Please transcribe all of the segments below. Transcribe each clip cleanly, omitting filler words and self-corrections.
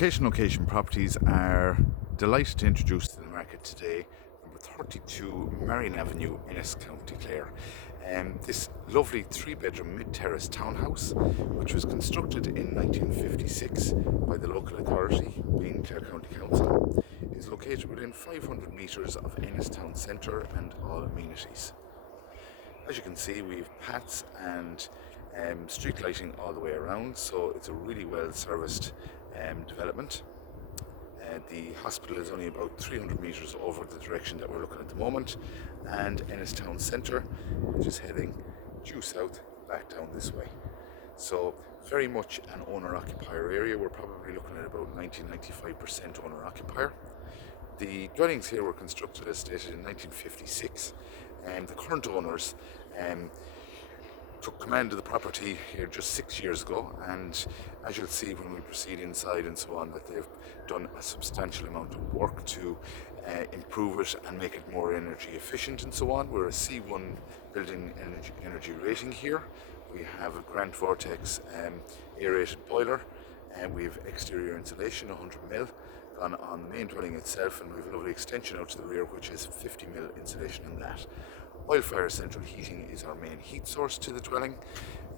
Location Properties are delighted to introduce to the market today number 32 Marian Avenue, Ennis, County Clare. This lovely three-bedroom mid-terrace townhouse, which was constructed in 1956 by the local authority, being Clare County Council, is located within 500 metres of Ennis town centre and all amenities. As you can see, we've paths and street lighting all the way around, so it's a really well serviced development. The hospital is only about 300 metres over the direction that we're looking at the moment, and Ennis town centre, which is heading due south back down this way. So very much an owner-occupier area. We're probably looking at about 90-95% owner-occupier. The dwellings here were constructed as stated in 1956, and the current owners took command of the property here just 6 years ago, and as you'll see when we proceed inside and so on, that they've done a substantial amount of work to improve it and make it more energy efficient and so on. We're a C1 building energy rating here. We have a Grant Vortex aerated boiler, and we have exterior insulation 100mm on the main dwelling itself, and we have a lovely extension out to the rear which has 50mm insulation in that. Oil fire central heating is our main heat source to the dwelling,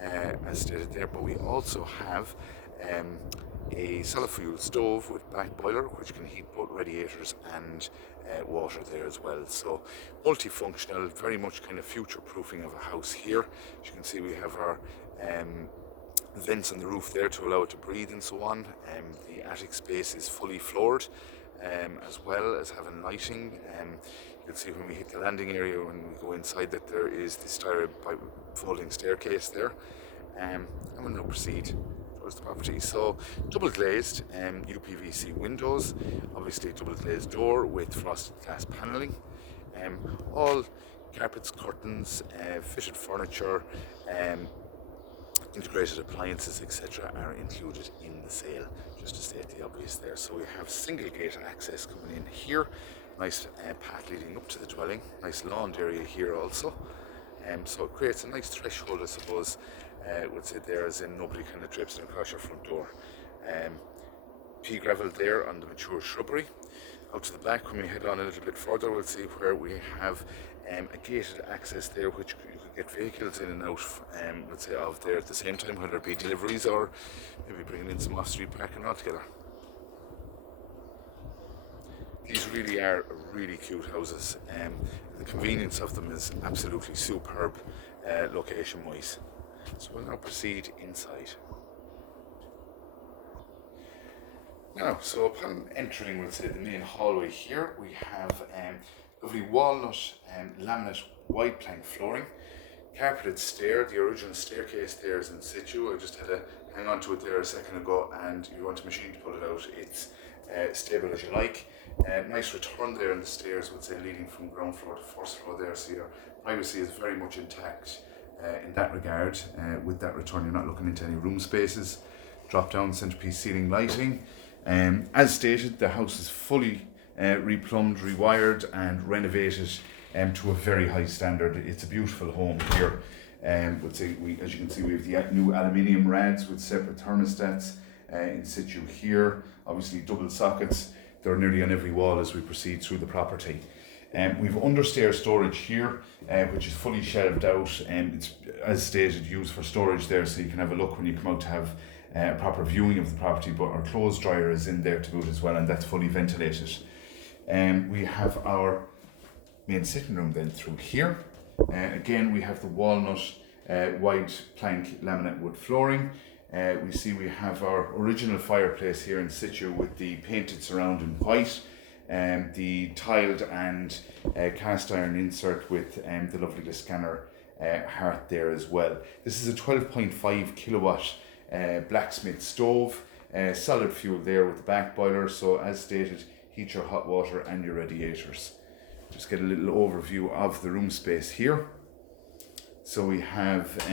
as stated there, but we also have a solid fuel stove with back boiler which can heat both radiators and water there as well. So multifunctional, very much kind of future proofing of a house here. As you can see, we have our vents on the roof there to allow it to breathe and so on. The attic space is fully floored, as well as having lighting. You'll see when we hit the landing area, when we go inside, that there is the styro folding staircase there. And we'll now proceed towards the property. So double glazed UPVC windows, obviously double glazed door with frosted glass panelling. All carpets, curtains, fitted furniture, integrated appliances, etc. are included in the sale, just to state the obvious there. So we have single gate access coming in here, nice path leading up to the dwelling, nice lawned area here also, so it creates a nice threshold, I suppose, would say there, as in nobody kind of drapes in across your front door. Pea gravel there on the mature shrubbery. Out to the back, when we head on a little bit further, we'll see where we have a gated access there, which you could get vehicles in and out, let's say, of there at the same time, whether it be deliveries or maybe bringing in some off-street parking altogether. These really are really cute houses. The convenience of them is absolutely superb, location-wise. So we'll now proceed inside. Now, so upon entering, we'll say, the main hallway here, we have lovely walnut laminate wide plank flooring, carpeted stair. The original staircase there is in situ. I just had to hang on to it there a second ago, and you want a machine to pull it out. It's stable as you like. Nice return there in the stairs, would say, leading from ground floor to first floor there, so your privacy is very much intact in that regard. With that return, you're not looking into any room spaces. Drop down centerpiece ceiling lighting. As stated, the house is fully replumbed, rewired and renovated to a very high standard. It's a beautiful home here. Would say as you can see, we have the new aluminium rads with separate thermostats in situ here. Obviously double sockets. They're nearly on every wall as we proceed through the property. We've understair storage here, which is fully shelved out, and it's, as stated, used for storage there, so you can have a look when you come out to have a proper viewing of the property. But our clothes dryer is in there to boot as well, and that's fully ventilated. We have our main sitting room then through here. Again, we have the walnut wide plank laminate wood flooring. We see we have our original fireplace here in situ with the painted surround in white, the tiled and cast iron insert with the lovely Scanner hearth there as well. This is a 12.5 kilowatt blacksmith stove, solid fuel there with the back boiler, so as stated, heat your hot water and your radiators. Just get a little overview of the room space here. So we have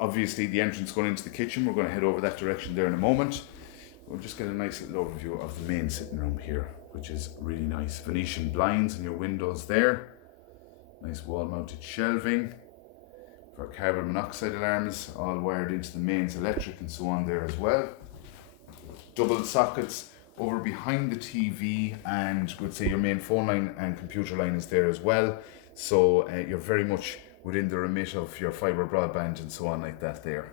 obviously the entrance going into the kitchen. We're going to head over that direction there in a moment. We'll just get a nice little overview of the main sitting room here, which is really nice. Venetian blinds in your windows there. Nice wall mounted shelving. For carbon monoxide alarms, all wired into the mains electric and so on there as well. Double sockets over behind the TV, and would say your main phone line and computer line is there as well. So you're very much within the remit of your fibre broadband and so on like that there.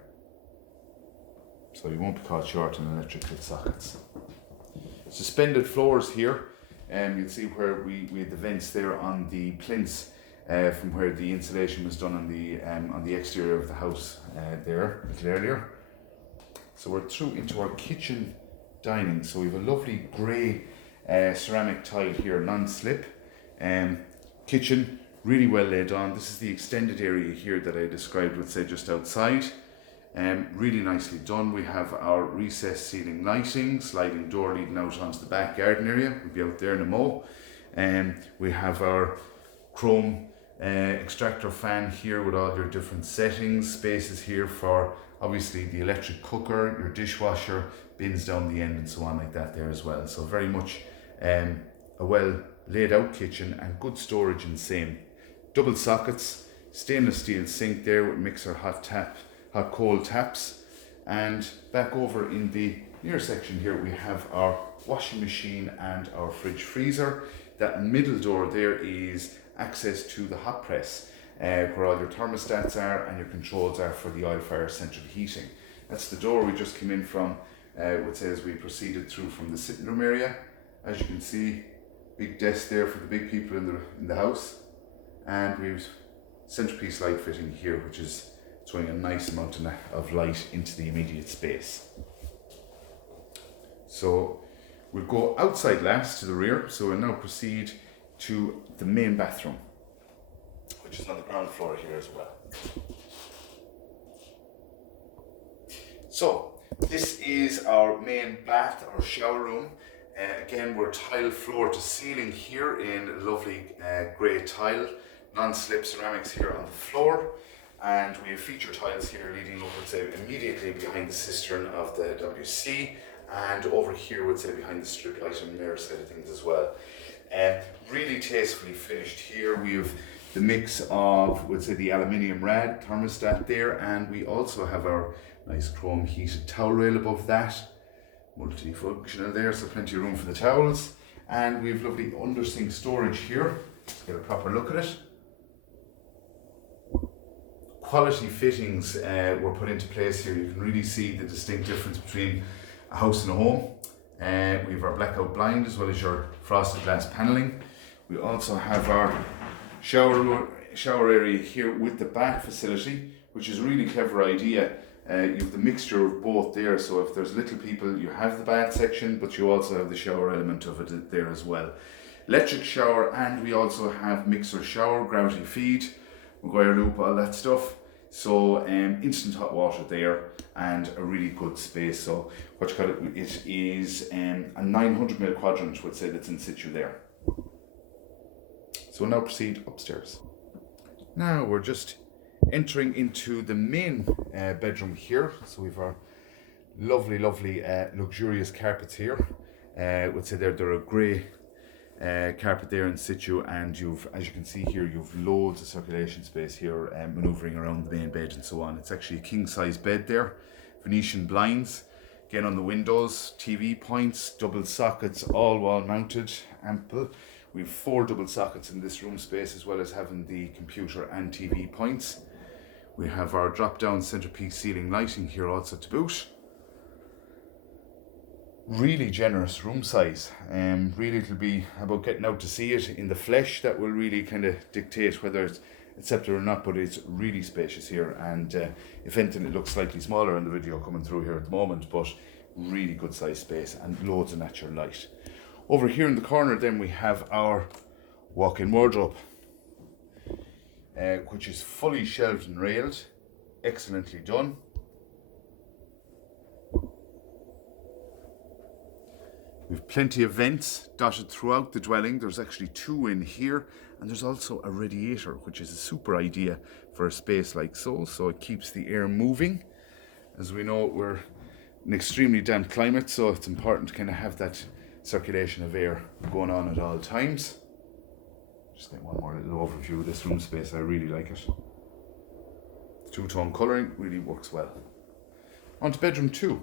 So you won't be caught short in electrical sockets. Suspended floors here. You'll see where we had the vents there on the plinths from where the insulation was done on the exterior of the house there a little earlier. So we're through into our kitchen dining. So we have a lovely grey ceramic tile here, non-slip. Kitchen, really well laid on. This is the extended area here that I described, would say just outside. Really nicely done. We have our recessed ceiling lighting, sliding door leading out onto the back garden area. We'll be out there in a mo. We have our chrome extractor fan here with all your different settings, spaces here for obviously the electric cooker, your dishwasher, bins down the end and so on like that there as well. So very much a well laid out kitchen and good storage in same. Double sockets, stainless steel sink there with mixer hot cold taps, and back over in the near section here we have our washing machine and our fridge freezer. That middle door there is access to the hot press where all your thermostats are and your controls are for the oil fire central heating. That's the door we just came in from, would say, as we proceeded through from the sitting room area. As you can see, big desk there for the big people in the house, and we've centerpiece light fitting here, which is throwing a nice amount of light into the immediate space. So we'll go outside last to the rear, so we'll now proceed to the main bathroom, which is on the ground floor here as well. So this is our main bath or shower room. Again, we're tile floor to ceiling here in lovely grey tile, non-slip ceramics here on the floor. And we have feature tiles here leading over, say, immediately behind the cistern of the WC, and over here, would say, behind the strip light and mirror side of things as well. Really tastefully finished here. We have the mix of, would say, the aluminium rad thermostat there, and we also have our nice chrome heated towel rail above that. Multifunctional there, so plenty of room for the towels. And we have lovely undersink storage here. Let's get a proper look at it. Quality fittings were put into place here. You can really see the distinct difference between a house and a home. We have our blackout blind as well as your frosted glass paneling. We also have our shower area here with the bath facility, which is a really clever idea. You have the mixture of both there, so if there's little people, you have the bath section, but you also have the shower element of it there as well. Electric shower, and we also have mixer shower, gravity feed, McGuire loop, all that stuff. So instant hot water there, and a really good space. So what you call it, it is a 900mm quadrant, would say, that's in situ there. So we'll now proceed upstairs. Now we're just entering into the main bedroom here. So we've our lovely luxurious carpets here. Would say they're a grey carpet there in situ, and you've, as you can see here, you've loads of circulation space here, manoeuvring around the main bed and so on. It's actually a king size bed there, Venetian blinds, again on the windows, TV points, double sockets, all wall mounted, ample. We've 4 double sockets in this room space, as well as having the computer and TV points. We have our drop down centerpiece ceiling lighting here also to boot. Really generous room size. Really it'll be about getting out to see it in the flesh that will really kind of dictate whether it's accepted or not, but it's really spacious here, and if anything it looks slightly smaller in the video coming through here at the moment, but really good size space and loads of natural light. Over here in the corner then we have our walk-in wardrobe, which is fully shelved and railed, excellently done. We've plenty of vents dotted throughout the dwelling. There's actually 2 in here, and there's also a radiator, which is a super idea for a space like so it keeps the air moving. As we know, we're in extremely damp climate, so it's important to kind of have that circulation of air going on at all times. Just get one more little overview of this room space. I really like it. The 2-tone colouring really works well. On to bedroom 2.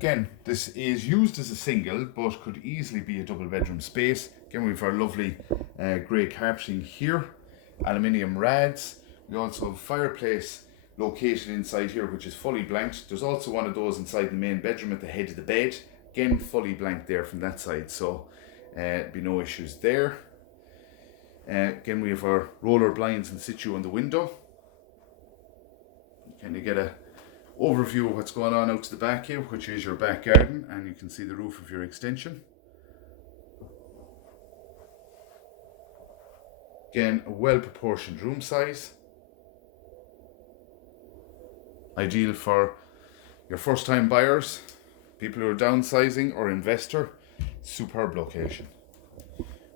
Again, this is used as a single, but could easily be a double bedroom space. Again, we have our lovely grey carpeting here, aluminium rads. We also have fireplace located inside here, which is fully blanked. There's also one of those inside the main bedroom at the head of the bed. Again, fully blanked there from that side, so be no issues there. Again, we have our roller blinds in situ on the window. Kind of get a overview of what's going on out to the back here, which is your back garden, and you can see the roof of your extension. Again, a well proportioned room size. Ideal for your first time buyers, people who are downsizing, or investor. Superb location.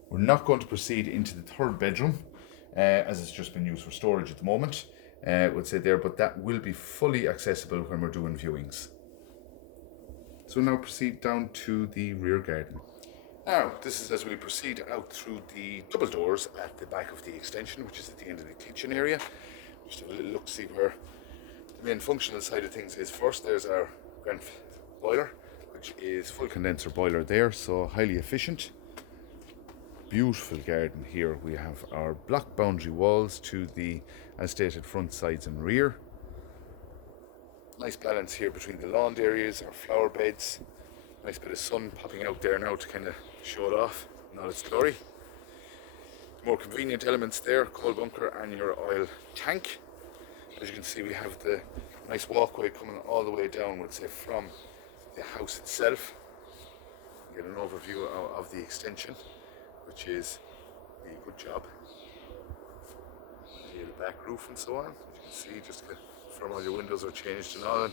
We're not going to proceed into the third bedroom as it's just been used for storage at the moment. Would say there, but that will be fully accessible when we're doing viewings. So now proceed down to the rear garden. Now, this is as we proceed out through the double doors at the back of the extension, which is at the end of the kitchen area. Just have a little look to see where the main functional side of things is first. There's our grand boiler, which is full condenser boiler there, so highly efficient. Beautiful garden here. We have our block boundary walls to the, as stated, front, sides and rear. Nice balance here between the lawn areas, our flower beds. Nice bit of sun popping out there now to kind of show it off in all its glory. More convenient elements there, coal bunker and your oil tank. As you can see, we have the nice walkway coming all the way down, we'll say, from the house itself. You get an overview of the extension, which is a good job. Here the back roof and so on. As you can see, just to confirm all your windows are changed and all.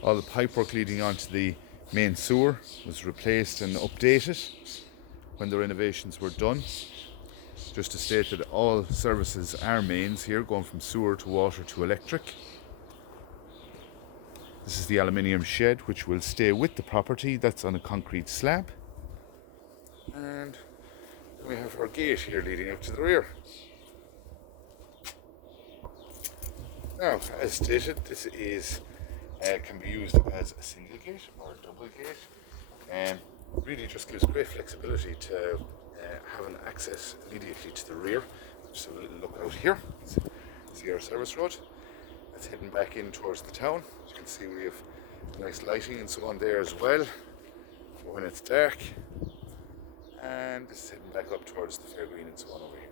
All the pipework leading onto the main sewer was replaced and updated when the renovations were done. Just to state that all services are mains here, going from sewer to water to electric. This is the aluminium shed, which will stay with the property. That's on a concrete slab. And we have our gate here leading out to the rear. Now, as stated, this is can be used as a single gate or a double gate, and really just gives great flexibility to having access immediately to the rear. Just have a little look out here. See our service road. That's heading back in towards the town. As you can see, we have nice lighting and so on there as well for when it's dark. And this is heading back up towards the fair green and so on over here.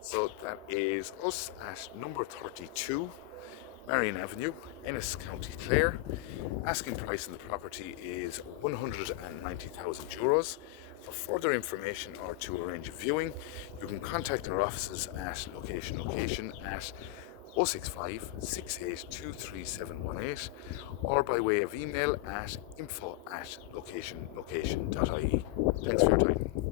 So that is us at number 32 Marian Avenue, Ennis, County Clare. Asking price on the property is €190,000. For further information or to arrange a viewing, you can contact our offices at location at 065 6823 or by way of email at info@location.ie. Thanks for your time.